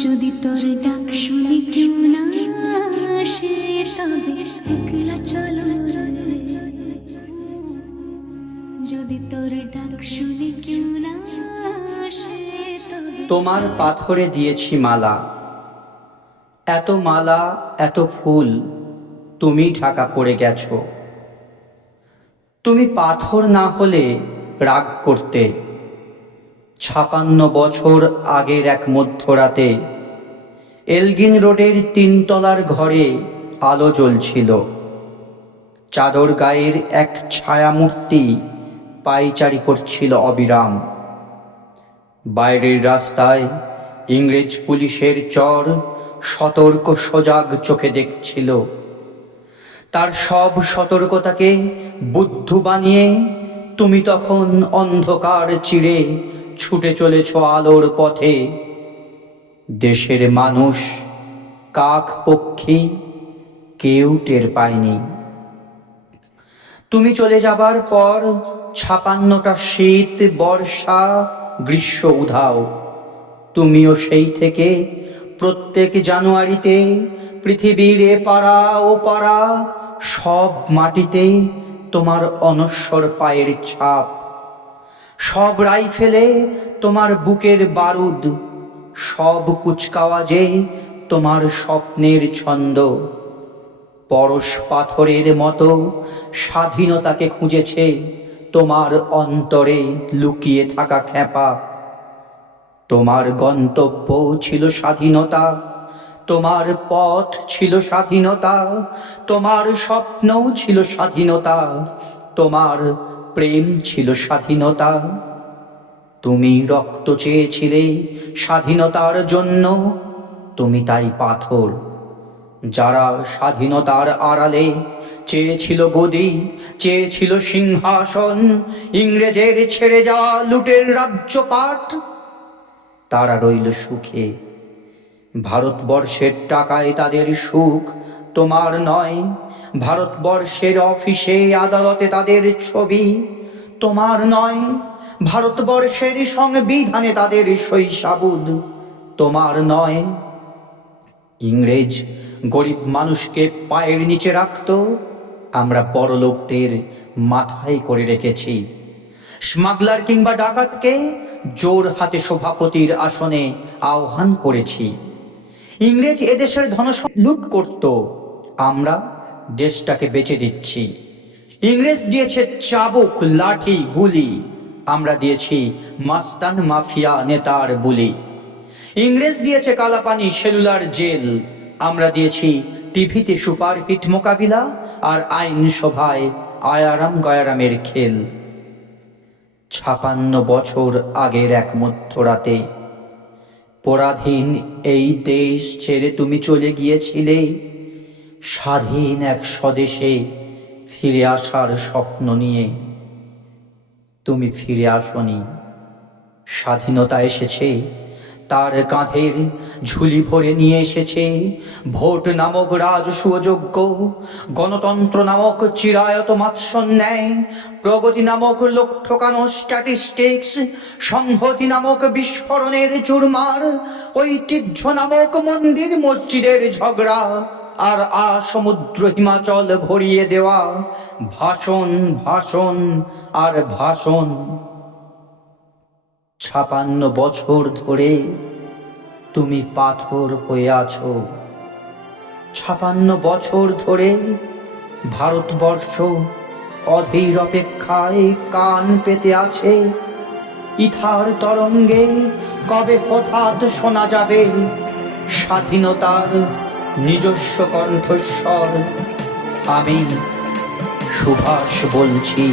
যদি তোর ডাক শুনে কেউ না আসে তবে একলা চলো রে। যদি তোর ডাক শুনে কেউ না আসে তবে তোমার পাথরে দিয়েছি মালা, এত মালা এত ফুল তুমি ঢাকা পড়ে গেছো। তুমি পাথর না হলে রাগ করতে। ৫৬ বছর আগের এক মধ্যরাতে এলগিন রোডের ৩ তলার ঘরে আলো জ্বলছিল। চাদর গায়ের এক ছায়ামূর্তি পায়চারি করছিল অবিরাম। বাইরের রাস্তায় ইংরেজ পুলিশের চর সতর্ক সজাগ চোখে দেখছিল। তার সব সতর্কতাকে বুদ্ধু বানিয়ে তুমি তখন অন্ধকার চিরে ছুটে চলেছ আলোর পথে। দেশের মানুষ, কাক পক্ষী কেউ টের পায়নি। তুমি চলে যাবার পর ৫৬টা শীত, বর্ষা, গ্রীষ্ম উধাও। তুমিও সেই থেকে প্রত্যেক জানুয়ারিতে পৃথিবীর এপাড়া ও পাড়া সব মাটিতে তোমার অনশ্বর পায়ের ছাপ। সব রাইফেলে তোমার বুকের বারুদ, সব কুচকাওয়াজে তোমার স্বপ্নের ছন্দ। পরশ পাথরের মতো স্বাধীনতাকে খুঁজেছে তোমার অন্তরে লুকিয়ে থাকা খ্যাপা। তোমার গন্তব্য ছিল স্বাধীনতা, তোমার পথ ছিল স্বাধীনতা, তোমার স্বপ্নও ছিল স্বাধীনতা, তোমার প্রেম ছিল স্বাধীনতা। তুমি রক্ত চেয়েছিলে স্বাধীনতার জন্য, তুমি তাই পাথর। যারা স্বাধীনতার আড়ালে চেয়েছিল গদি, চেয়েছিল সিংহাসন, ইংরেজের ছেড়ে যাওয়া লুটের রাজ্যপাট, তারা রইল সুখে। ভারতবর্ষের টাকায় তাদের সুখ, তোমার নয়। ভারতবর্ষের অফিসে আদালতে তাদের ছবি, তোমার নয়। ভারতবর্ষের সংবিধানে তাদের শৈশাবুদ, তোমার নয়। ইংরেজ গরিব মানুষকে পায়ের নিচে রাখত, আমরা বড়লোকদের মাথায় করে রেখেছি। স্মাগলার কিংবা ডাকাতকে জোর হাতে সভাপতির আসনে আহ্বান করেছি। ইংরেজ এদেশের লুট করত, আমরা দেশটাকে বেচে দিচ্ছি। ইংরেজ দিয়েছে চাবুক, লাঠি, গুলি, আমরা দিয়েছি মাস্তান মাফিয়া নেতার বুলি। ইংরেজ দিয়েছে কালাপানি, সেলুলার জেল, আমরা দিয়েছি টিভিতে সুপারহিট মোকাবিলা আর আইনসভায় আয়ারাম গয়ারামের খেল। ৫৬ বছর আগের এক মধ্যরাতে পরাধীন এই দেশ ছেড়ে তুমি চলে গিয়েছিলে স্বাধীন এক স্বদেশে ফিরে আসার স্বপ্ন নিয়ে। তুমি ফিরে আসনি। স্বাধীনতা এসেছে, তার কাঁধের ঝুলি ভরে নিয়ে এসেছে ভোট নামক রাজসুযোগ্য, গণতন্ত্র নামক চিরায়ত মাৎসন্যায়, প্রগতি নামক লোক ঠকানো স্ট্যাটিস্টিক্স, সংহতি নামক বিস্ফোরণের চুরমার, ঐতিহ্য নামক মন্দির মসজিদের ঝগড়া, আর সমুদ্র হিমাচল ভরিয়ে দেওয়া ভাষণ, ভাষণ আর ভাষণ। ৫৬ বছর ধরে তুমি পাথর হয়ে আছো। ৫৬ বছর ধরে ভারতবর্ষ অধীর অপেক্ষায় কান পেতে আছে। ইথার তরঙ্গে কবে হঠাৎ শোনা যাবে স্বাধীনতার নিজস্ব কণ্ঠস্বর। আমি সুভাষ বলছি।